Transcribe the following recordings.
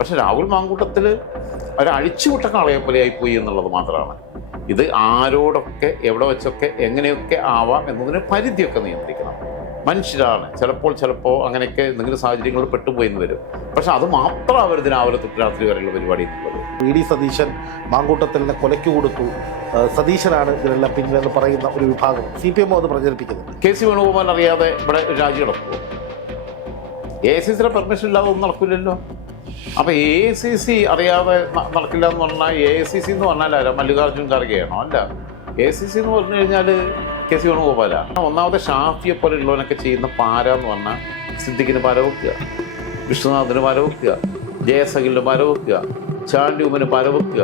പക്ഷെ രാഹുൽ മാങ്കൂട്ടത്തിൽ ഒരു അഴിച്ചുവിട്ട കളയെപ്പോലെയായി പോയി എന്നുള്ളത് മാത്രമാണ്. ഇത് ആരോടൊക്കെ എവിടെ വെച്ചൊക്കെ എങ്ങനെയൊക്കെ ആവാം എന്നതിന് പരിധിയൊക്കെ നിയന്ത്രിക്കണം. മനുഷ്യരാണ്. ചിലപ്പോൾ ചിലപ്പോൾ അങ്ങനെയൊക്കെ എന്തെങ്കിലും സാഹചര്യങ്ങളിൽ പെട്ടുപോയി എന്ന് വരും. പക്ഷെ അത് മാത്രം അവർ രാവിലെ തൊട്ട് രാത്രി വരെയുള്ള പരിപാടി എന്നുള്ളത്. വി ഡി സതീശൻ മാങ്കൂട്ടത്തിലിനെ കൊലയ്ക്ക് കൊടുത്തു. സതീശനാണ് ഇതിനെല്ലാം പിന്നിലെന്ന് പറയുന്ന ഒരു വിഭാഗം. സി പി എം അത് പ്രചരിപ്പിക്കുന്നത് കെ സി വേണുഗോപാൽ അറിയാതെ ഇവിടെ രാജി നടക്കുമോ എ സി സിയുടെ പെർമിഷൻ ഇല്ലാതെ ഒന്നും നടക്കില്ലല്ലോ അപ്പൊ എ സി സി അറിയാതെ നടക്കില്ല എന്ന് പറഞ്ഞാൽ എ സി സി എന്ന് പറഞ്ഞാൽ അല്ല മല്ലികാർജുൻ ഖാർഗെയാണോ? അല്ല. എ സി സി എന്ന് പറഞ്ഞു കഴിഞ്ഞാൽ കെ സി വേണുഗോപാല. ഒന്നാമത് ഷാഫിയെ പോലെ ഉള്ളവനൊക്കെ ചെയ്യുന്ന പാര എന്ന് പറഞ്ഞാൽ സിദ്ദിഖിന് പാര വെക്കുക വിഷ്ണുനാഥിന് പാര വെക്കുക ജയസഖിലിന് പാര വെക്കുക ചാണ്ടിയൂമിന് പാര വെക്കുക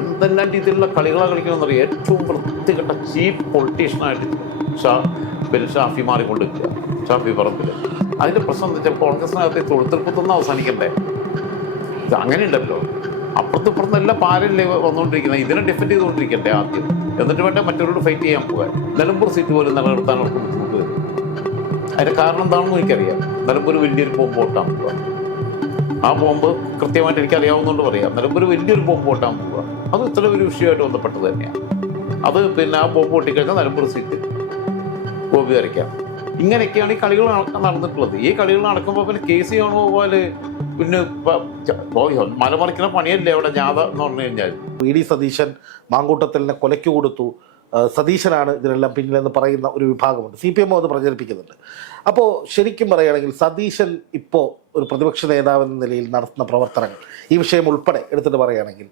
എന്തെല്ലാം രീതിയിലുള്ള കളികളാണ് കളിക്കണമെന്ന് പറയുക ഏറ്റവും വൃത്തികെട്ട ചീപ്പ് പൊളിറ്റീഷ്യനായിട്ട് ഷാ പിന്നെ ഷാഫി മാറിക്കൊണ്ടിരിക്കുക. ഷാഫി പറമ്പിൽ അതിന്റെ പ്രശ്നം എന്താ വെച്ചാൽ കോൺഗ്രസിനകത്ത് തൊഴുത്തിൽ കുത്തുന്ന അവസാനിക്കണ്ടേ? ഇത് അങ്ങനെയുണ്ടല്ലോ അപ്പുറത്ത് ഇപ്പുറത്ത് എല്ലാം പാലല്ലേ വന്നുകൊണ്ടിരിക്കുന്നത് ഇതിനെ ഡിഫെൻഡ് ചെയ്തുകൊണ്ടിരിക്കട്ടെ ആദ്യം. എന്നിട്ട് വേണ്ട മറ്റവരോട് ഫൈറ്റ് ചെയ്യാൻ പോകാൻ. നിലമ്പൂർ സീറ്റ് പോലും നിലനിർത്താൻ അവർക്ക് ബുദ്ധിമുട്ട് വരും അതിന്റെ കാരണം എന്താണെന്ന് എനിക്കറിയാം. നിലമ്പൂർ വലിയൊരു ബോംബ് പൊട്ടാൻ പോവുക ആ ബോംബ് കൃത്യമായിട്ട് എനിക്ക് അറിയാവുന്നതുകൊണ്ട് പറയാം. നിലമ്പൂർ വലിയൊരു ബോംബ് പൊട്ടാൻ പോവുക അത് ഇത്ര ഒരു വിഷയമായിട്ട് ബന്ധപ്പെട്ടത് തന്നെയാണ് അത് പിന്നെ ആ ബോംബ് പൊട്ടിക്കഴിഞ്ഞാൽ നിലമ്പൂർ സീറ്റ് ഗോപി വരയ്ക്കാം. ഇങ്ങനെയൊക്കെയാണ് ഈ കളികൾ നടന്നിട്ടുള്ളത്. ഈ കളികൾ നടക്കുമ്പോൾ പിന്നെ കെ സി പോലെ പിന്നെ ഇപ്പൊ മലമറിക്കുന്ന പണിയല്ലേ അവിടെ ജാഥ എന്ന് പറഞ്ഞു കഴിഞ്ഞാൽ വി ഡി സതീശൻ മാങ്കൂട്ടത്തലിനെ കൊലയ്ക്ക് കൊടുത്തു. സതീശനാണ് ഇതിനെല്ലാം പിന്നിലെന്ന് പറയുന്ന ഒരു വിഭാഗമുണ്ട്. സി പി എം അത് പ്രചരിപ്പിക്കുന്നുണ്ട്. അപ്പോൾ ശരിക്കും പറയുകയാണെങ്കിൽ സതീശൻ ഇപ്പോൾ ഒരു പ്രതിപക്ഷ നേതാവെന്ന നിലയിൽ നടത്തുന്ന പ്രവർത്തനങ്ങൾ ഈ വിഷയം ഉൾപ്പെടെ എടുത്തിട്ട് പറയുകയാണെങ്കിൽ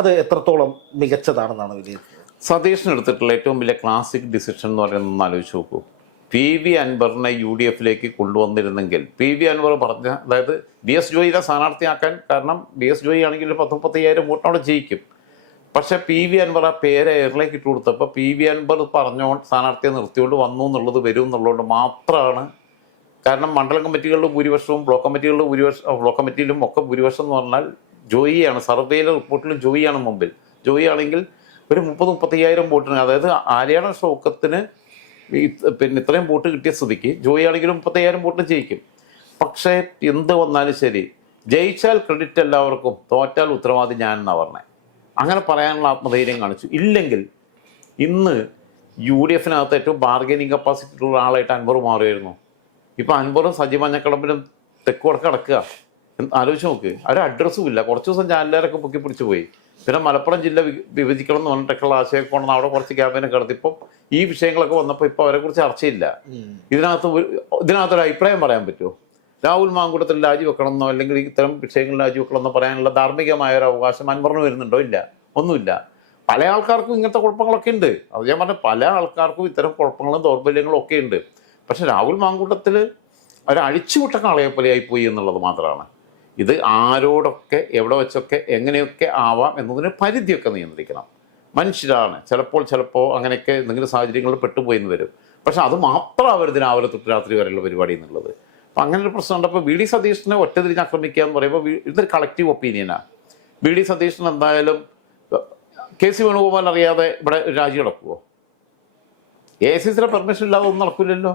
അത് എത്രത്തോളം മികച്ചതാണെന്നാണ് വിലയിരുത്തുന്നത്? സതീശൻ എടുത്തിട്ടുള്ള ഏറ്റവും വലിയ ക്ലാസിക് ഡിസിഷൻ എന്ന് പറയുന്നത് ആലോചിച്ച് നോക്കൂ. പി വി അൻവറിനെ യു ഡി എഫിലേക്ക് കൊണ്ടുവന്നിരുന്നെങ്കിൽ പി വി അൻവർ പറഞ്ഞ അതായത് ബി എസ് ജോയിനെ സ്ഥാനാർത്ഥിയാക്കാൻ കാരണം ബി എസ് ജോയി ആണെങ്കിൽ പത്ത് മുപ്പത്തയ്യായിരം വോട്ടോടെ ജയിക്കും. പക്ഷെ പി വി അൻവർ ആ പേര് എയറിലേക്ക് ഇട്ട് കൊടുത്തപ്പോൾ പി വി അൻവർ പറഞ്ഞോ സ്ഥാനാർത്ഥിയെ നിർത്തിക്കൊണ്ട് വന്നു എന്നുള്ളത് വരും എന്നുള്ളതുകൊണ്ട് മാത്രമാണ്. കാരണം മണ്ഡലം കമ്മിറ്റികളുടെ ഭൂരിപക്ഷവും ബ്ലോക്ക് കമ്മിറ്റികളുടെ ഭൂരിപക്ഷം ബ്ലോക്ക് കമ്മിറ്റിയിലും ഒക്കെ ഭൂരിപക്ഷം എന്ന് പറഞ്ഞാൽ ജോയിയാണ്. സർവേയിലെ റിപ്പോർട്ടിൽ ജോയിയാണ് മുമ്പിൽ. ജോയി ആണെങ്കിൽ ഒരു മുപ്പത് മുപ്പത്തയ്യായിരം വോട്ടിന് അതായത് ആര്യാടൻ ഷൗക്കത്തിന് പിന്നെ ഇത്രയും വോട്ട് കിട്ടിയ സ്ഥിതിക്ക് ജോയി ആണെങ്കിലും മുപ്പത്തയ്യായിരം വോട്ട് ജയിക്കും. പക്ഷേ എന്ത് വന്നാലും ശരി ജയിച്ചാൽ ക്രെഡിറ്റ് എല്ലാവർക്കും തോറ്റാൽ ഉത്തരവാദി ഞാൻ എന്നാണ് പറഞ്ഞത് അങ്ങനെ പറയാനുള്ള ആത്മധൈര്യം കാണിച്ചു. ഇല്ലെങ്കിൽ ഇന്ന് യു ഡി എഫിനകത്ത് ഏറ്റവും ബാർഗനിങ് കപ്പാസിറ്റി ഉള്ള ആളായിട്ട് അൻവർ മാറുമായിരുന്നു ഇപ്പൊ അൻവറും സജീവ് മഞ്ഞക്കടമ്പിലും തെക്ക് വടക്ക് കിടക്കുക ആലോചിച്ച് നോക്ക് ഒരു അഡ്രസ്സും ഇല്ല. കുറച്ച് ദിവസം ചാനലുകാരൊക്കെ പൊക്കി പിടിച്ചു പോയി. പിന്നെ മലപ്പുറം ജില്ല വിഭജിക്കണം എന്ന് പറഞ്ഞിട്ടൊക്കെയുള്ള ആശയമൊക്കെ കൊണ്ടുവന്ന് അവിടെ കുറച്ച് ക്യാമ്പയിനൊക്കെ കിടത്തി ഇപ്പം ഈ വിഷയങ്ങളൊക്കെ വന്നപ്പോൾ ഇപ്പം അവരെ കുറിച്ച് ചർച്ചയില്ല. ഇതിനകത്ത് ഇതിനകത്തൊരു ഇതിനകത്ത് ഒരു അഭിപ്രായം പറയാൻ പറ്റുമോ? രാഹുൽ മാങ്കൂട്ടത്തിൽ രാജിവെക്കണം എന്നോ അല്ലെങ്കിൽ ഇത്തരം വിഷയങ്ങളിൽ രാജിവെക്കണം എന്നോ പറയാനുള്ള ധാർമ്മികമായ ഒരു അവകാശം അൻവറിന് വരുന്നുണ്ടോ? ഇല്ല. ഒന്നുമില്ല. പല ആൾക്കാർക്കും ഇങ്ങനത്തെ കുഴപ്പങ്ങളൊക്കെ ഉണ്ട്. അത് ഞാൻ പറഞ്ഞ പല ആൾക്കാർക്കും ഇത്തരം കുഴപ്പങ്ങളും ദൗർബല്യങ്ങളും ഒക്കെ ഉണ്ട്. പക്ഷെ രാഹുൽ മാങ്കൂട്ടത്തിൽ അവരഴിച്ചുവിട്ട അഴിച്ചുവിട്ട കളയെപ്പോലെയായി പോയി എന്നുള്ളത് മാത്രമാണ്. ഇത് ആരോടൊക്കെ എവിടെ വെച്ചൊക്കെ എങ്ങനെയൊക്കെ ആവാം എന്നതിന് പരിധിയൊക്കെ നിയന്ത്രിക്കണം. മനുഷ്യരാണ്. ചിലപ്പോൾ ചിലപ്പോൾ അങ്ങനെയൊക്കെ എന്തെങ്കിലും സാഹചര്യങ്ങളിൽ പെട്ടുപോയി എന്ന് വരും. പക്ഷെ അത് മാത്രം അവർ രാവിലെ തൊട്ട് രാത്രി വരെയുള്ള പരിപാടി എന്നുള്ളത്. അപ്പം അങ്ങനെ ഒരു പ്രശ്നം ഉണ്ടപ്പോൾ വി ഡി സതീഷിനെ ഒറ്റ തിരിഞ്ഞ് ആക്രമിക്കുക എന്ന് പറയുമ്പോൾ ഇതൊരു കളക്റ്റീവ് ഒപ്പീനിയനാണ് വി ഡി സതീഷിന് എന്തായാലും കെ സി വേണുഗോപാൽ അറിയാതെ ഇവിടെ രാജി നടക്കുമോ എ സി സിയുടെ പെർമിഷൻ ഇല്ലാതെ ഒന്നും നടക്കില്ലല്ലോ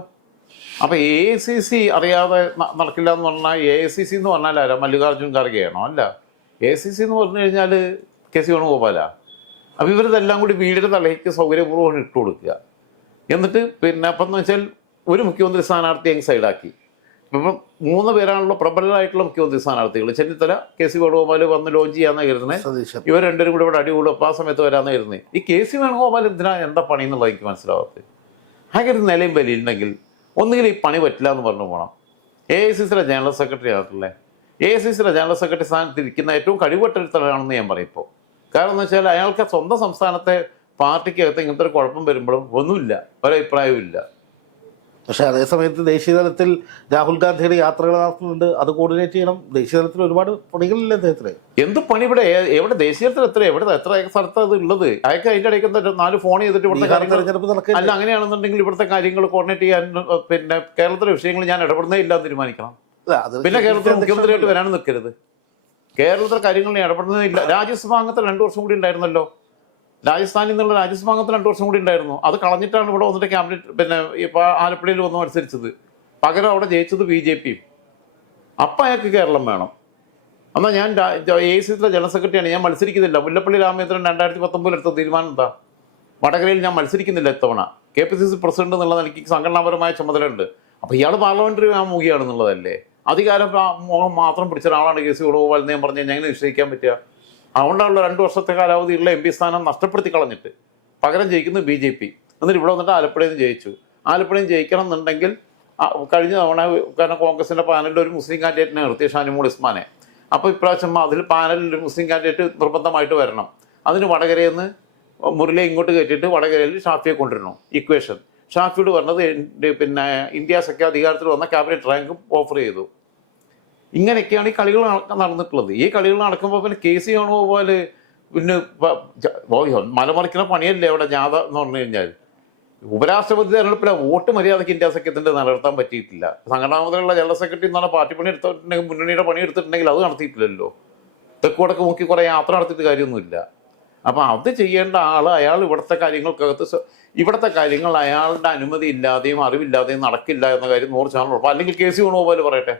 അപ്പൊ എ സി സി അറിയാതെ നടക്കില്ല എന്ന് പറഞ്ഞാൽ എ സി സി എന്ന് പറഞ്ഞാൽ ആരാ? മല്ലികാർജുൻ ഖാർഗെയാണോ? അല്ല. എ സി സി എന്ന് പറഞ്ഞു കഴിഞ്ഞാൽ കെ സി വേണുഗോപാലാ. അപ്പൊ ഇവരിതെല്ലാം കൂടി വീടിന്റെ തലയ്ക്ക് സൗകര്യപൂർവം ഇട്ടു കൊടുക്കുക. എന്നിട്ട് പിന്നെ അപ്പം എന്ന് വെച്ചാൽ ഒരു മുഖ്യമന്ത്രി സ്ഥാനാർത്ഥി അങ്ങ് സൈഡാക്കി. ഇപ്പം മൂന്ന് പേരാണല്ലോ പ്രബലരായിട്ടുള്ള മുഖ്യമന്ത്രി സ്ഥാനാർത്ഥികൾ ചെന്നിത്തല കെ സി വേണുഗോപാൽ വന്ന് ലോഞ്ച് ചെയ്യാന്ന് കരുതുന്നത് സതീശൻ. ഇവർ രണ്ടുപേരും കൂടെ ഇവിടെ അടികൂടും. അപ്പം ആ സമയത്ത് വരാമെന്നായിരുന്നു ഈ കെ സി വേണുഗോപാൽ എന്തിനാ എന്താ പണി എന്നുള്ളത് എനിക്ക് മനസ്സിലാവാത്തത്. ആകെ ഒരു നിലയും വിലയില്ലെങ്കിൽ ഒന്നുകിൽ ഈ പണി പറ്റില്ല എന്ന് പറഞ്ഞു പോകണം എ ഐ സി സിയുടെ ജനറൽ സെക്രട്ടറി ആകട്ടില്ലേ എ ഐ സി സിയുടെ ജനറൽ സെക്രട്ടറി സ്ഥാനത്ത് ഇരിക്കുന്ന ഏറ്റവും കഴിവട്ടൊരുത്തരാണെന്ന് ഞാൻ പറയും ഇപ്പോൾ കാരണം എന്ന് വെച്ചാൽ അയാൾക്ക് സ്വന്തം സംസ്ഥാനത്തെ പാർട്ടിക്കകത്ത് ഇങ്ങനത്തെ ഒരു കുഴപ്പം വരുമ്പോഴും ഒന്നുമില്ല. ഒരഭിപ്രായവും ഇല്ല പക്ഷേ അതേസമയത്ത് ദേശീയ തലത്തിൽ രാഹുൽ ഗാന്ധിയുടെ യാത്രകൾ നടത്തുന്നുണ്ട്. അത് കോർഡിനേറ്റ് ചെയ്യണം. ദേശീയ തലത്തിൽ ഒരുപാട് പണികളില്ല അദ്ദേഹത്തിന്. എന്ത് പണി ഇവിടെ? എവിടെ എവിടെ ദേശീയത്തിൽ എത്ര എവിടെ എത്ര സ്ഥലത്ത് അത് ഉള്ളത്? അയാൾക്ക് അതിന്റെ ഇടയ്ക്ക് എന്താ നാല് ഫോൺ ചെയ്തിട്ട് ഇവിടുത്തെ കാര്യങ്ങൾ കാര്യങ്ങൾ നടക്കുക അല്ല അങ്ങനെയാണെന്നുണ്ടെങ്കിൽ ഇവിടുത്തെ കാര്യങ്ങൾ കോർഡിനേറ്റ് ചെയ്യാൻ പിന്നെ കേരളത്തിലെ വിഷയങ്ങൾ ഞാൻ ഇടപെടുന്നേ ഇല്ല എന്ന് തീരുമാനിക്കണം. പിന്നെ കേരളത്തിൽ മുഖ്യമന്ത്രിയായിട്ട് വരാനും നിൽക്കരുത്. കേരളത്തിലെ കാര്യങ്ങളിൽ ഞാൻ ഇടപെടുന്നേ ഇല്ല. രാജ്യസഭ അംഗത്തെ രണ്ടു വർഷം കൂടി ഉണ്ടായിരുന്നല്ലോ. രാജസ്ഥാനിൽ നിന്നുള്ള രാജ്യസഭ രണ്ടു വർഷം കൂടി ഉണ്ടായിരുന്നു. അത് കളഞ്ഞിട്ടാണ് ഇവിടെ വന്നിട്ട് ക്യാബിനറ്റ് പിന്നെ ഇപ്പൊ ആലപ്പുഴയിൽ വന്ന് മത്സരിച്ചത്. പകരം അവിടെ ജയിച്ചത് ബി ജെ പിയും. അപ്പം അയാൾക്ക് കേരളം വേണം. എന്നാൽ ഞാൻ എ സിയിലെ ജനറൽ സെക്രട്ടറിയാണ്. ഞാൻ മത്സരിക്കുന്നില്ല. മുല്ലപ്പള്ളി രാമചന്ദ്രൻ രണ്ടായിരത്തി പത്തൊമ്പതിൽ എടുത്ത തീരുമാനം എന്താ വടകരയിൽ ഞാൻ മത്സരിക്കുന്നില്ല ഇത്തവണ. K P C C president എന്നുള്ള നിലയ്ക്ക് സംഘടനാപരമായ ചുമതലയുണ്ട്. അപ്പോൾ ഇയാൾ പാർലമെന്ററി ആമുഖിയാണെന്നുള്ളതല്ലേ അധികാരം മോഹം മാത്രം പിടിച്ച ഒരാളാണ് കെ സി വേണുഗോപാൽ എന്ന് ഞാൻ പറഞ്ഞാൽ ഞാൻ നിശ്ചയിക്കാൻ പറ്റുക? അതുകൊണ്ടാണല്ലോ രണ്ട് വർഷത്തെ കാലാവധിയുള്ള എം പി സ്ഥാനം നഷ്ടപ്പെടുത്തി കളഞ്ഞിട്ട്. പകരം ജയിക്കുന്നു ബി ജെ പി. എന്നിട്ട് ഇവിടെ വന്നിട്ട് ആലപ്പുഴയിൽ നിന്ന് ജയിച്ചു. ആലപ്പുഴയിൽ ജയിക്കണം എന്നുണ്ടെങ്കിൽ കഴിഞ്ഞ തവണ കാരണം കോൺഗ്രസിന്റെ പാനലിൽ ഒരു മുസ്ലിം കാൻഡിഡേറ്റിനെ നിർത്തി ഷാനിമോൾ ഇസ്മാനെ അപ്പോൾ ഇപ്രാവശ്യം അതിൽ പാനലിൽ ഒരു മുസ്ലിം കാൻഡിഡേറ്റ് നിർബന്ധമായിട്ട് വരണം. അതിന് വടകരയിൽ നിന്ന് ഇങ്ങോട്ട് കയറ്റിയിട്ട് വടകരയിൽ ഷാഫിയെ കൊണ്ടുവരണം. ഇക്വേഷൻ ഷാഫിയോട് പറഞ്ഞത് പിന്നെ ഇന്ത്യ സഖ്യ അധികാരത്തിൽ വന്ന ക്യാബിനറ്റ് റാങ്ക് ഓഫർ ചെയ്തു. ഇങ്ങനെയൊക്കെയാണ് ഈ കളികൾ നടന്നിട്ടുള്ളത്. ഈ കളികൾ നടക്കുമ്പോൾ പിന്നെ കെ സി ആണോ പോലെ പിന്നെ മലമറിക്കുന്ന പണിയല്ലേ അവിടെ ജാഥ എന്ന് പറഞ്ഞു കഴിഞ്ഞാൽ? ഉപരാഷ്ട്രപതി തെരഞ്ഞെടുപ്പിലെ വോട്ട് മര്യാദയ്ക്ക് ഇന്ത്യ സഖ്യത്തിന്റെ നിലനിർത്താൻ പറ്റിയിട്ടില്ല. സംഘടനാ മുതലുള്ള ജനറൽ സെക്രട്ടറി എന്നാണ് പാർട്ടി പണി എടുത്തിട്ടുണ്ടെങ്കിൽ മുന്നണിയുടെ പണി എടുത്തിട്ടുണ്ടെങ്കിൽ അത് നടത്തിയിട്ടില്ലല്ലോ. തെക്കുവടക്ക് നോക്കി കുറേ യാത്ര നടത്തിയിട്ട് കാര്യമൊന്നുമില്ല. അപ്പം അത് ചെയ്യേണ്ട ആൾ അയാൾ ഇവിടുത്തെ കാര്യങ്ങൾക്കകത്ത് ഇവിടുത്തെ കാര്യങ്ങൾ അയാളുടെ അനുമതി ഇല്ലാതെയും അറിവില്ലാതെയും നടക്കില്ല എന്ന കാര്യം നൂറ് ശതമാനം ഉറപ്പ്. അല്ലെങ്കിൽ കെ സി പോലെ പറയട്ടെ.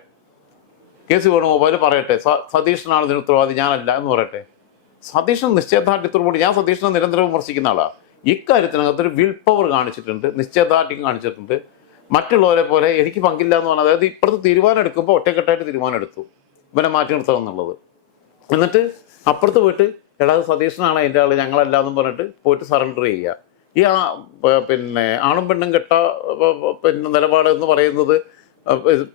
കെ സി വേണുഗോപാൽ പറയട്ടെ. സതീഷനാണ് ഇതിന് ഉത്തരവാദി ഞാനല്ല എന്ന് പറയട്ടെ. സതീഷൻ നിശ്ചയദാർഢ്യത്തോടുകൂടി ഞാൻ സതീഷിനെ നിരന്തരം വിമർശിക്കുന്ന ആളാണ് ഇക്കാര്യത്തിനകത്ത് ഒരു വിൽ പവർ കാണിച്ചിട്ടുണ്ട് നിശ്ചയദാർഢ്യം കാണിച്ചിട്ടുണ്ട്. മറ്റുള്ളവരെ പോലെ എനിക്ക് പങ്കില്ല എന്ന് പറഞ്ഞാൽ അതായത് ഇപ്പുറത്ത് തീരുമാനം എടുക്കുമ്പോൾ ഒറ്റക്കെട്ടായിട്ട് തീരുമാനം എടുത്തു. ഇവനെ മാറ്റി നിർത്തണം എന്നുള്ളത്. എന്നിട്ട് അപ്പുറത്ത് പോയിട്ട് എടാ സതീഷനാണ് അതിന്റെ ആൾ ഞങ്ങളല്ല എന്നും പറഞ്ഞിട്ട് പോയിട്ട് സറണ്ടർ ചെയ്യുക. ഈ ആ പിന്നെ ആണും പെണ്ണും കെട്ട പിന്നെ നിലപാട് എന്ന് പറയുന്നത്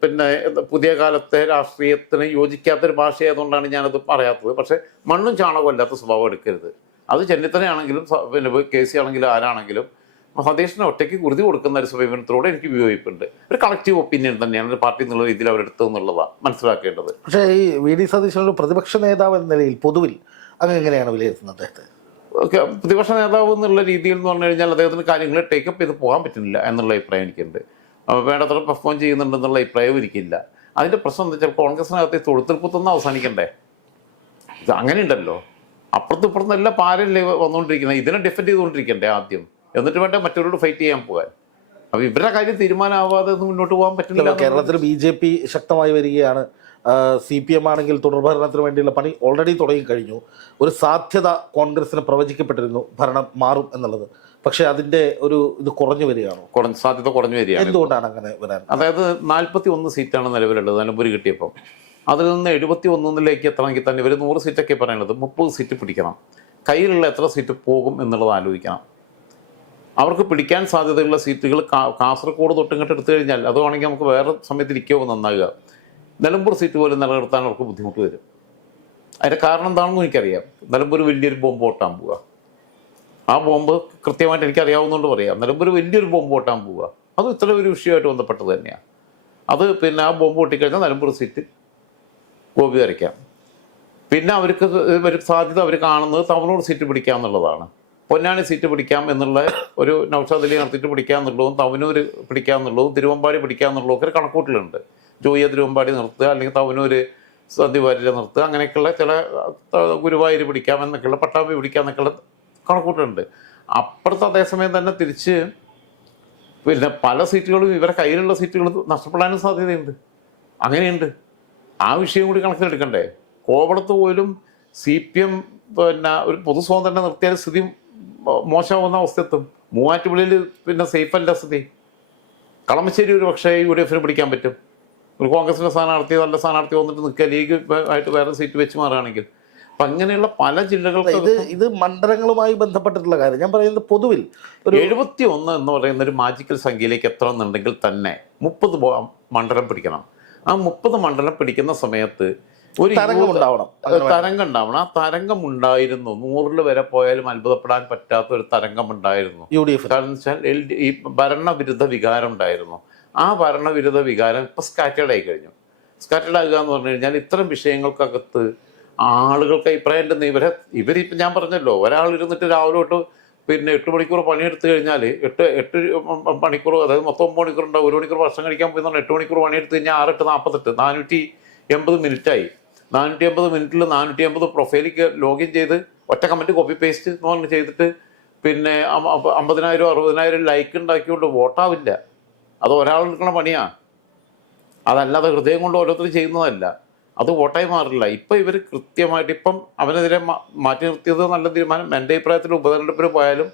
പിന്നെ പുതിയ കാലത്തെ രാഷ്ട്രീയത്തിന് യോജിക്കാത്തൊരു ഭാഷയായതുകൊണ്ടാണ് ഞാനത് പറയാത്തത്. പക്ഷേ മണ്ണും ചാണകവും അല്ലാത്ത സ്വഭാവം എടുക്കരുത്. അത് ചെന്നിത്തലയാണെങ്കിലും പിന്നെ കെ സി ആണെങ്കിലും ആരാണെങ്കിലും സതീഷിനെ ഒറ്റയ്ക്ക് കുരുതി കൊടുക്കുന്ന ഒരു സമീപനത്തിലൂടെ എനിക്ക് വിയോജിപ്പുണ്ട്. ഒരു കളക്റ്റീവ് ഒപ്പീനിയൻ തന്നെയാണ് ഒരു പാർട്ടി എന്നുള്ള രീതിയിൽ അവരെടുത്തതെന്നുള്ളതാണ് മനസ്സിലാക്കേണ്ടത്. പക്ഷേ ഈ വി. ഡി. സതീശൻ പ്രതിപക്ഷ നേതാവ് എന്ന നിലയിൽ പൊതുവിൽ അങ്ങ് എങ്ങനെയാണ് വിലയിരുത്തുന്നത് അദ്ദേഹത്തെ? ഓക്കെ പ്രതിപക്ഷ നേതാവ് എന്നുള്ള രീതിയിൽ എന്ന് പറഞ്ഞു കഴിഞ്ഞാൽ അദ്ദേഹത്തിന് കാര്യങ്ങൾ ടേക്കപ്പ് ചെയ്ത് പോകാൻ പറ്റുന്നില്ല എന്നുള്ള അഭിപ്രായം എനിക്കുണ്ട്. അപ്പോൾ വേണ്ടത്ര പെർഫോം ചെയ്യുന്നുണ്ടെന്നുള്ള അഭിപ്രായം ഒരിക്കില്ല അതിന്റെ പ്രശ്നം എന്താ വെച്ചാൽ കോൺഗ്രസിനകത്ത് തൊഴുത്തിൽപ്പത്തൊന്നും അവസാനിക്കണ്ടേ? ഇത് അങ്ങനെയുണ്ടല്ലോ. അപ്പുറത്തും ഇപ്പുറത്തും എല്ലാം പാരല്ലേ വന്നുകൊണ്ടിരിക്കുന്നത് ഇതിനെ ഡിഫെൻഡ് ചെയ്തുകൊണ്ടിരിക്കണ്ടേ ആദ്യം. എന്നിട്ട് വേണ്ട മറ്റവരോട് ഫൈറ്റ് ചെയ്യാൻ പോകാൻ. അപ്പൊ ഇവരുടെ കാര്യം തീരുമാനമാവാതെ ഒന്നും മുന്നോട്ട് പോകാൻ പറ്റില്ല കേരളത്തിൽ ബി ജെ പി ശക്തമായി വരികയാണ്. സി പി എം ആണെങ്കിൽ തുടർഭരണത്തിന് വേണ്ടിയുള്ള പണി ഓൾറെഡി തുടങ്ങി കഴിഞ്ഞു ഒരു സാധ്യത കോൺഗ്രസിന് പ്രവചിക്കപ്പെട്ടിരുന്നു. ഭരണം മാറും എന്നുള്ളത്. പക്ഷേ അതിന്റെ ഒരു ഇത് കുറഞ്ഞു വരികയാണോ? കുറഞ്ഞ സാധ്യത കുറഞ്ഞു വരികയാണ് എന്തുകൊണ്ടാണ് അങ്ങനെ വരാൻ? അതായത് നാൽപ്പത്തി ഒന്ന് സീറ്റാണ് നിലവിലുള്ളത് നിലമ്പൂർ കിട്ടിയപ്പോൾ അതിൽ നിന്ന് എഴുപത്തി ഒന്നിലേക്ക് എത്തണമെങ്കിൽ തന്നെ ഇവർ നൂറ് സീറ്റൊക്കെ പറയുന്നത് മുപ്പത് സീറ്റ് പിടിക്കണം. കയ്യിലുള്ള എത്ര സീറ്റ് പോകും എന്നുള്ളത് ആലോചിക്കണം. അവർക്ക് പിടിക്കാൻ സാധ്യതയുള്ള സീറ്റുകൾ കാസർഗോഡ് തൊട്ടിങ്ങോട്ട് എടുത്തു കഴിഞ്ഞാൽ അത് വേണമെങ്കിൽ നമുക്ക് വേറെ സമയത്ത് ഇരിക്കുമോ നന്നാകുക. നിലമ്പൂർ സീറ്റ് പോലും നിലനിർത്താൻ അവർക്ക് ബുദ്ധിമുട്ട് വരും. അതിന്റെ കാരണം എന്താണെന്ന് എനിക്കറിയാം. നിലമ്പൂർ വലിയൊരു ബോംബ് പൊട്ടാൻ പോവുക. ആ ബോംബ് കൃത്യമായിട്ട് എനിക്കറിയാവുന്നതുകൊണ്ട് പറയാം. ഒരു വലിയൊരു ബോംബ് പൊട്ടാൻ പോവുക അത് ഇത്ര ഒരു വിഷയമായിട്ട് ബന്ധപ്പെട്ടത് തന്നെയാണ് അത് പിന്നെ ആ ബോംബ് പൊട്ടിക്കഴിഞ്ഞാൽ നിലമ്പൂർ സീറ്റ് ഗോപി വരയ്ക്കാം. പിന്നെ അവർക്ക് ഒരു സാധ്യത അവർ കാണുന്നത് തവനൂർ സീറ്റ് പിടിക്കാം എന്നുള്ളതാണ് പൊന്നാനി സീറ്റ് പിടിക്കാം എന്നുള്ള ഒരു നൗഷാദ് അലി നടത്തിയിട്ട് പിടിക്കാം എന്നുള്ളതും തവനൂർ പിടിക്കാം എന്നുള്ളതും തിരുവമ്പാടി പിടിക്കാം എന്നുള്ളതും ഒക്കെ കണക്കൂട്ടിലുണ്ട്. ജോയിയ തിരുവമ്പാടി നിർത്തുക അല്ലെങ്കിൽ തവനൂർ സന്ധിവാരിലെ നിർത്തുക അങ്ങനെയൊക്കെയുള്ള ചില ഗുരുവായൂർ പിടിക്കാം എന്നൊക്കെയുള്ള പട്ടാമ്പി പിടിക്കാം എന്നൊക്കെയുള്ള കണക്കൂട്ടലുണ്ട്. അപ്പുറത്ത് അതേസമയം തന്നെ തിരിച്ച് പിന്നെ പല സീറ്റുകളും ഇവരെ കയ്യിലുള്ള സീറ്റുകൾ നഷ്ടപ്പെടാനും സാധ്യതയുണ്ട്. അങ്ങനെയുണ്ട്. ആ വിഷയം കൂടി കണക്കിലെടുക്കണ്ടേ കോവളത്ത് പോലും സി പി എം പിന്നെ ഒരു പൊതുസ്വാതന്ത്ര്യം നിർത്തിയാൽ സ്ഥിതി മോശമാവുന്ന അവസ്ഥയെത്തും. മൂവാറ്റുപുള്ളിയിൽ പിന്നെ സേഫ് അല്ല സ്ഥിതി. കളമശ്ശേരി ഒരു പക്ഷേ യു ഡി എഫിന് പിടിക്കാൻ പറ്റും. ഒരു കോൺഗ്രസിന്റെ സ്ഥാനാർത്ഥി നല്ല സ്ഥാനാർത്ഥി വന്നിട്ട് നിൽക്കുക ലീഗ് ആയിട്ട് വേറെ സീറ്റ് വെച്ച് മാറുകയാണെങ്കിൽ. അപ്പം അങ്ങനെയുള്ള പല ജില്ലകൾക്ക് ഇത് ഇത് മണ്ഡലങ്ങളുമായി ബന്ധപ്പെട്ടിട്ടുള്ള കാര്യം. ഞാൻ പറയുന്നത് പൊതുവിൽ ഒരു എഴുപത്തി ഒന്ന് എന്ന് പറയുന്ന ഒരു മാജിക്കൽ സംഖ്യയിലേക്ക് എത്തണമെന്നുണ്ടെങ്കിൽ തന്നെ മുപ്പത് മണ്ഡലം പിടിക്കണം. ആ മുപ്പത് മണ്ഡലം പിടിക്കുന്ന സമയത്ത് ഒരു തരംഗം ഉണ്ടാവണം. തരംഗം ഉണ്ടാവണം. ആ തരംഗം ഉണ്ടായിരുന്നു. നൂറിൽ വരെ പോയാലും അത്ഭുതപ്പെടാൻ പറ്റാത്ത ഒരു തരംഗം ഉണ്ടായിരുന്നു. യു ഡി എഫ് കാരണം വെച്ചാൽ എൽ ഡി ഈ ഭരണവിരുദ്ധ വികാരം ഉണ്ടായിരുന്നു. ആ ഭരണവിരുദ്ധ വികാരം ഇപ്പൊ സ്കാറ്റേഡ് ആയി കഴിഞ്ഞു. സ്കാറ്റേഡ് ആകുക എന്ന് പറഞ്ഞു കഴിഞ്ഞാൽ ഇത്തരം വിഷയങ്ങൾക്കകത്ത് ആളുകൾക്ക് അഭിപ്രായം ഉണ്ടെന്ന് ഇവരെ ഇവരിപ്പം ഞാൻ പറഞ്ഞല്ലോ ഒരാൾ ഇരുന്നിട്ട് രാവിലെ തൊട്ട് പിന്നെ എട്ട് മണിക്കൂർ പണിയെടുത്തു കഴിഞ്ഞാൽ എട്ട് എട്ട് മണിക്കൂർ അതായത് മൊത്തം ഒമ്പത് മണിക്കൂർ ഉണ്ടാവും. ഒരു മണിക്കൂർ ഭക്ഷണം കഴിക്കാൻ പോയി എട്ട് മണിക്കൂർ പണിയെടുത്ത് കഴിഞ്ഞാൽ ആറെട്ട് നാൽപ്പത്തെട്ട് നാനൂറ്റി എൺപത് മിനിറ്റായി. നാനൂറ്റി എൺപത് മിനിറ്റിൽ നാനൂറ്റി എൺപത് പ്രൊഫൈലിക്ക് ലോഗിൻ ചെയ്ത് ഒറ്റ കമന്റ് കോപ്പി പേസ്റ്റ് എന്ന് പറഞ്ഞ് ചെയ്തിട്ട് പിന്നെ അമ്പ- അമ്പ- അമ്പതിനായിരം അറുപതിനായിരം ലൈക്ക് ഉണ്ടാക്കിക്കൊണ്ട് വോട്ടാവില്ല. അത് ഒരാൾ എടുക്കുന്ന പണിയാണ് അതല്ലാതെ ഹൃദയം കൊണ്ട് ഓരോരുത്തർ ചെയ്യുന്നതല്ല. അത് വോട്ടായി മാറില്ല. ഇപ്പം ഇവർ കൃത്യമായിട്ട് ഇപ്പം അവനെതിരെ മാറ്റി നിർത്തിയത് നല്ല തീരുമാനം. എന്റെ അഭിപ്രായത്തിൽ ഉപതെരഞ്ഞെടുപ്പിൽ പോയാലും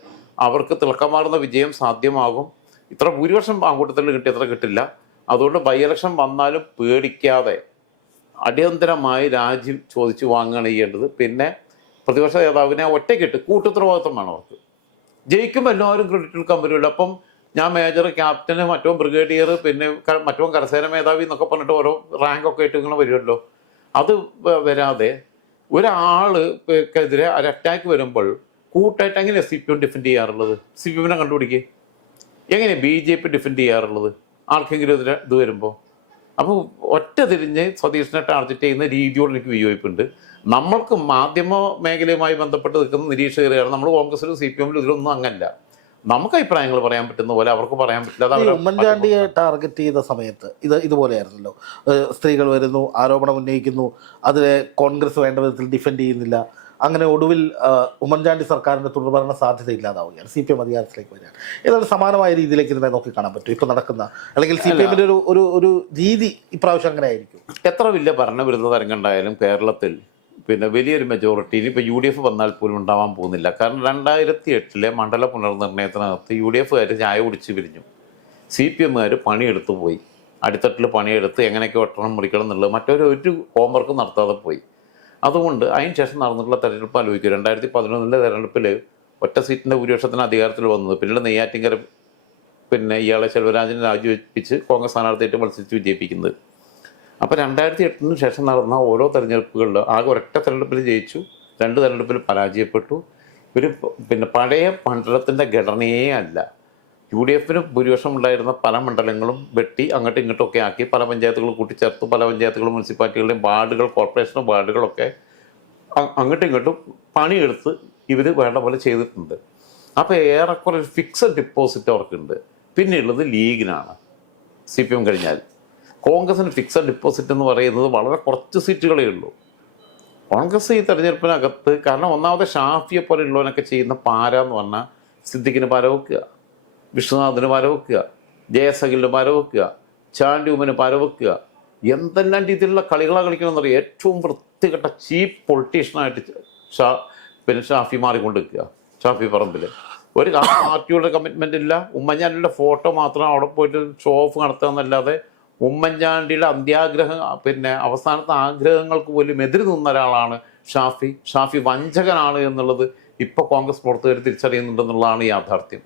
അവർക്ക് തിളക്കമാർന്ന വിജയം സാധ്യമാകും. ഇത്ര ഭൂരിപക്ഷം പാങ്കൂട്ടത്തിൽ കിട്ടി അത്ര കിട്ടില്ല. അതുകൊണ്ട് ബൈ ഇലക്ഷൻ വന്നാലും പേടിക്കാതെ അടിയന്തരമായി രാജ്യം ചോദിച്ചു വാങ്ങുകയാണ് ചെയ്യേണ്ടത്. പിന്നെ പ്രതിപക്ഷ നേതാവിനെ ഒറ്റയ്ക്കിട്ട് കൂട്ടുത്തരവാദിത്വം വേണം അവർക്ക്. ജയിക്കുമ്പോൾ എല്ലാവരും ക്രെഡിറ്റ് എടുക്കാൻ അപ്പം ഞാൻ മേജർ ക്യാപ്റ്റന് മറ്റോ ബ്രിഗേഡിയർ പിന്നെ മറ്റോ കരസേന മേധാവി എന്നൊക്കെ പറഞ്ഞിട്ട് ഓരോ റാങ്ക് ഒക്കെ ആയിട്ട് ഇങ്ങനെ വരുമല്ലോ. അത് വരാതെ ഒരാൾക്കെതിരെ ഒരു അറ്റാക്ക് വരുമ്പോൾ കൂട്ടായിട്ട് എങ്ങനെയാണ് സി പി എം ഡിഫെൻഡ് ചെയ്യാറുള്ളത്? സി പി എമ്മിനെ കണ്ടുപിടിക്കുക എങ്ങനെയാണ് ബി ജെ പി ഡിഫെൻഡ് ചെയ്യാറുള്ളത്? ആർക്കെങ്കിലും ഇതിന് ഇത് വരുമ്പോൾ അപ്പോൾ ഒറ്റ തിരിഞ്ഞ് സ്വദേശിനെ ടാർഗറ്റ് ചെയ്യുന്ന രീതിയോട് എനിക്ക് വിയോജിപ്പുണ്ട്. നമ്മൾക്ക് മാധ്യമ മേഖലയുമായി ബന്ധപ്പെട്ട് നിൽക്കുന്ന നിരീക്ഷകരാണ് നമ്മൾ കോൺഗ്രസിലും സി പി എമ്മിലും ഇതിലൊന്നും അങ്ങല്ല നമുക്ക് അഭിപ്രായങ്ങൾ പറയാൻ പറ്റുന്ന പോലെ അവർക്ക് പറയാൻ പറ്റില്ല. ഉമ്മൻചാണ്ടിയെ ടാർഗറ്റ് ചെയ്ത സമയത്ത് ഇത് ഇതുപോലെയായിരുന്നല്ലോ. സ്ത്രീകൾ വരുന്നു ആരോപണം ഉന്നയിക്കുന്നു അതിലെ കോൺഗ്രസ് വേണ്ട വിധത്തിൽ ഡിഫെൻഡ് ചെയ്യുന്നില്ല. അങ്ങനെ ഒടുവിൽ ഉമ്മൻചാണ്ടി സർക്കാരിന്റെ തുടർഭരണ സാധ്യത ഇല്ലാതാവുകയാണ് സി പി എം അധികാരത്തിലേക്ക് വരികയാണ്. ഏതാണ്ട് സമാനമായ രീതിയിലേക്ക് ഇതിനെ നോക്കി കാണാൻ പറ്റും. ഇപ്പൊ നടക്കുന്ന അല്ലെങ്കിൽ സി പി എമ്മിന്റെ ഒരു ഒരു ഒരു രീതി ഇപ്രാവശ്യം അങ്ങനെ ആയിരിക്കും. എത്ര വലിയ ഭരണവിരുദ്ധ തരംഗം ഉണ്ടായാലും കേരളത്തിൽ പിന്നെ വലിയൊരു മെജോറിറ്റി ഇനിയിപ്പോൾ യു ഡി എഫ് വന്നാൽ പോലും ഉണ്ടാവാൻ പോകുന്നില്ല. കാരണം രണ്ടായിരത്തി എട്ടിലെ മണ്ഡല പുനർനിർണയത്തിനകത്ത് യു ഡി എഫുകാർ ചായ കുടിച്ച് പിരിഞ്ഞു. സി പി എമ്മുകാർ പണിയെടുത്ത് പോയി. അടിത്തട്ടിൽ പണിയെടുത്ത് എങ്ങനെയൊക്കെ ഒട്ടണം മുറിക്കണം എന്നുള്ളത് മറ്റൊരു ഒരു ഹോംവർക്ക് നടത്താതെ പോയി. അതുകൊണ്ട് അതിന് ശേഷം നടന്നിട്ടുള്ള തെരഞ്ഞെടുപ്പ് ആലോചിക്കും രണ്ടായിരത്തി പതിനൊന്നിലെ തെരഞ്ഞെടുപ്പിൽ ഒറ്റ സീറ്റിന്റെ ഭൂരിപക്ഷത്തിന് അധികാരത്തിൽ വന്നത് പിന്നീട് നെയ്യാറ്റിങ്കര പിന്നെ ഇയാളെ ചെലവരാജനെ രാജിവെപ്പിച്ച് കോൺഗ്രസ് സ്ഥാനാർത്ഥിയായിട്ട് മത്സരിച്ച് വിജയിപ്പിക്കുന്നത്. അപ്പോൾ രണ്ടായിരത്തി എട്ടിന് ശേഷം നടന്ന ഓരോ തെരഞ്ഞെടുപ്പുകളിൽ ആകെ ഒരൊറ്റ തെരഞ്ഞെടുപ്പിൽ ജയിച്ചു രണ്ട് തെരഞ്ഞെടുപ്പിൽ പരാജയപ്പെട്ടു. ഒരു പിന്നെ പഴയ മണ്ഡലത്തിന്റെ ഘടനയേ അല്ല. യു ഡി എഫിന് ഭൂരിപക്ഷം ഉണ്ടായിരുന്ന പല മണ്ഡലങ്ങളും വെട്ടി അങ്ങോട്ടും ഒക്കെ ആക്കി പല പഞ്ചായത്തുകളും കൂട്ടിച്ചേർത്തു പല പഞ്ചായത്തുകളും മുനിസിപ്പാലിറ്റികളുടെയും വാർഡുകൾ കോർപ്പറേഷനും വാർഡുകളൊക്കെ അങ്ങോട്ടും ഇങ്ങോട്ടും പണിയെടുത്ത് ഇവർ വേണ്ട പോലെ ചെയ്തിട്ടുണ്ട്. അപ്പോൾ ഏറെക്കുറെ ഫിക്സഡ് ഡിപ്പോസിറ്റ് അവർക്കുണ്ട് പിന്നെയുള്ളത് ലീഗിനാണ്. സി പി എം കഴിഞ്ഞാൽ. കോൺഗ്രസിന് ഫിക്സഡ് ഡിപ്പോസിറ്റ് എന്ന് പറയുന്നത് വളരെ കുറച്ച് സീറ്റുകളേ ഉള്ളൂ. കോൺഗ്രസ് ഈ തെരഞ്ഞെടുപ്പിനകത്ത് കാരണം ഒന്നാമത് ഷാഫിയെ പോലെയുള്ളവനൊക്കെ ചെയ്യുന്ന പാര എന്ന് പറഞ്ഞാൽ സിദ്ദിഖിന് പാര വെക്കുക വിഷ്ണുനാഥിന് പാര വെക്കുക ജയസഖിലിന് പാര വെക്കുക ചാണ്ടിയുമന് പാര വെക്കുക എന്തെല്ലാം രീതിയിലുള്ള കളികളാണ് കളിക്കണമെന്നറിയാം ഏറ്റവും വൃത്തികെട്ട ചീപ്പ് പൊളിറ്റീഷ്യനായിട്ട് ഷാ പിന്നെ ഷാഫി മാറിക്കൊണ്ടിരിക്കുക ഷാഫി പറമ്പിൽ ഒരു പാർട്ടിയുടെ കമ്മിറ്റ്മെന്റ് ഇല്ല. ഉമ്മൻചാണ്ടിന്റെ ഫോട്ടോ മാത്രം അവിടെ പോയിട്ട് ഷോ ഓഫ് നടത്തുക എന്നല്ലാതെ ഉമ്മൻചാണ്ടിയുടെ അന്ത്യാഗ്രഹം പിന്നെ അവസാനത്തെ ആഗ്രഹങ്ങൾക്ക് പോലും എതിര് നിന്ന ഒരാളാണ് ഷാഫി. ഷാഫി വഞ്ചകനാണ് എന്നുള്ളത് ഇപ്പോൾ കോൺഗ്രസ് പ്രവർത്തകർ തിരിച്ചറിയുന്നുണ്ടെന്നുള്ളതാണ് യാഥാർത്ഥ്യം.